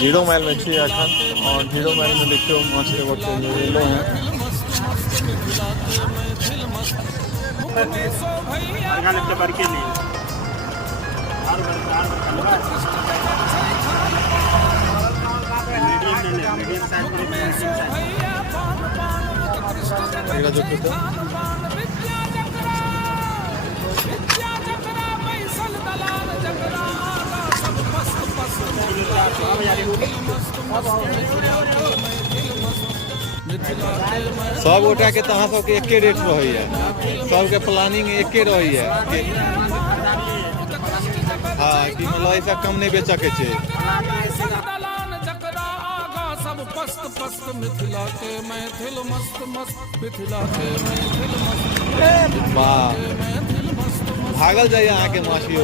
Zero mile में छी एखन और जीरो माइल में देखियो माछ एगो एलो हैं। सब गोटा के तहाँ सबके एके रेट रही है, सबके प्लानिंग एके रही है। हाँ कि मतलब ऐसा कम नहीं बेच के छे। वाह भागल जाइए अहाँ के माछियो।